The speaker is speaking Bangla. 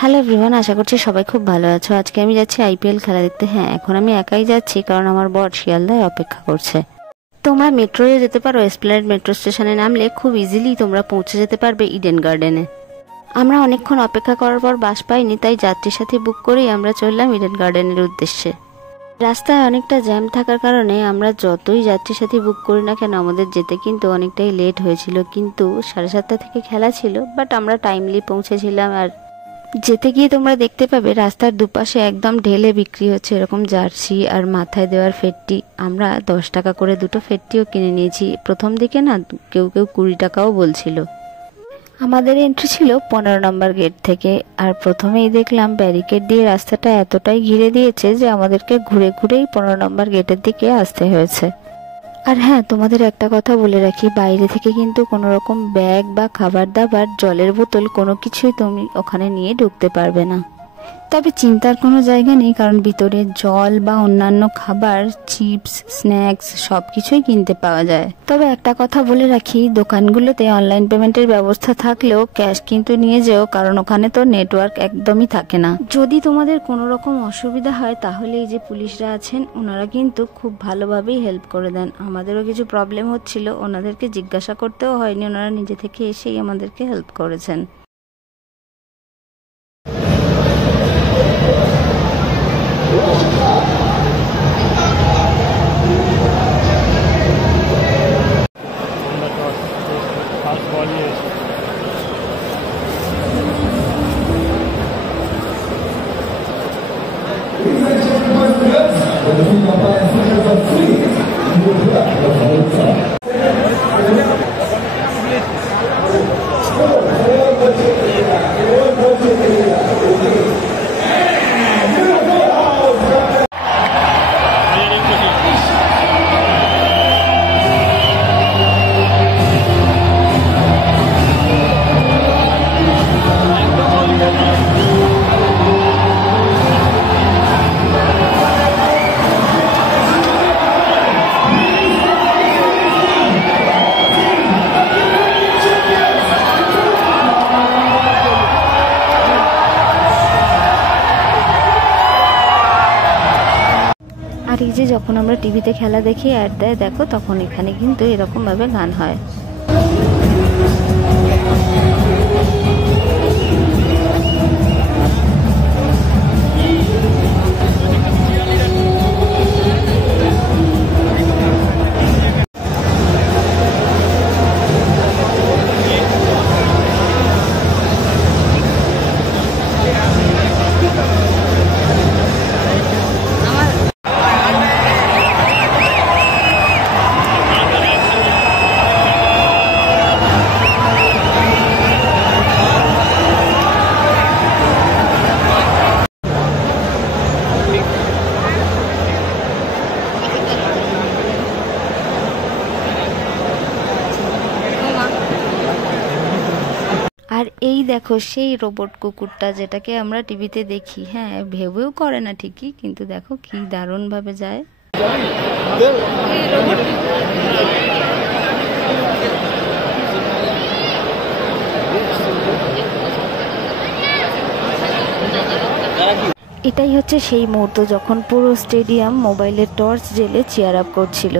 হ্যালো এভরিওয়ান, আশা করছি সবাই খুব ভালো আছো। আজকে আমি যাচ্ছি আইপিএল খেলা দেখতে। হ্যাঁ, এখন আমি একাই যাচ্ছি কারণ আমার বর শিয়ালদায় অপেক্ষা করছে। তোমরা মেট্রোয়ে যেতে পারো। এসপ্ল্যানেড মেট্রো স্টেশনে নামলে খুব ইজিলি তোমরা পৌঁছে যেতে পারবে ইডেন গার্ডেনে। আমরা অনেকক্ষণ অপেক্ষা করার পর বাস পাইনি, তাই যাত্রীর সাথে বুক করেই আমরা চললাম ইডেন গার্ডেনের উদ্দেশ্যে। রাস্তায় অনেকটা জ্যাম থাকার কারণে আমরা যতই যাত্রীর সাথে বুক করি না কেন আমাদের যেতে কিন্তু অনেকটাই লেট হয়েছিল। কিন্তু 7:30 থেকে খেলা ছিল, বাট আমরা টাইমলি পৌঁছেছিলাম। আর যেতে গিয়ে তোমরা দেখতে পাবে রাস্তার দুপাশে একদম ঢেলে বিক্রি হচ্ছে এরকম জার্সি আর মাথায় দেওয়ার ফেটটি। আমরা 10 টাকা করে দুটো ফেটটিও কিনে নিয়েছি। প্রথম দিকে না কেউ কেউ 20 টাকাও বলছিল। আমাদের এন্ট্রি ছিল 15 নম্বর গেট থেকে। আর প্রথমেই দেখলাম ব্যারিকেড দিয়ে রাস্তাটা এতটাই ঘিরে দিয়েছে যে আমাদেরকে ঘুরে ঘুরেই 15 নম্বর গেটের দিকে আসতে হয়েছে। আর হ্যাঁ, তোমাদের একটা কথা বলে রাখি, বাইরে থেকে কিন্তু কোনো রকম ব্যাগ বা খাবার দাবার, জলের বোতল কোনো কিছুই তুমি ওখানে নিয়ে ঢুকতে পারবে না। তবে চিন্তার কোনো জায়গা নেই, কারণ ভিতরে জল বা অন্যান্য খাবার, চিপস, স্ন্যাক্স সব কিছুই কিনতে পাওয়া যায়। তবে একটা কথা বলে রাখি, দোকানগুলোতে অনলাইন পেমেন্টের ব্যবস্থা থাকলেও ক্যাশ কিন্তু নিয়ে যেও, কারণ ওখানে তো নেটওয়ার্ক একদমই থাকে না। যদি তোমাদের কোনো রকম অসুবিধা হয় তাহলে এই যে পুলিশরা আছেন ওনারা কিন্তু খুব ভালোভাবেই হেল্প করে দেন। আমাদেরও কিছু প্রবলেম হচ্ছিল, ওনাদেরকে জিজ্ঞাসা করতেও হয়নি, ওনারা নিজে থেকে এসেই আমাদেরকে হেল্প করেছেন। আর এই যে যখন আমরা টিভিতে খেলা দেখি অ্যাড দেয় দেখো, তখন এখানে কিন্তু এরকমভাবে গান হয়। আর এই দেখো সেই রোবট কুকুরটা, যেটাকে আমরা টিভিতে দেখি। হ্যাঁ, ভেবেও করে না ঠিকই, কিন্তু দেখো কি দারুণ ভাবে যায়। এটাই হচ্ছে সেই মুহূর্ত যখন পুরো স্টেডিয়াম মোবাইলের টর্চ জেলে চিয়ার আপ করছিল।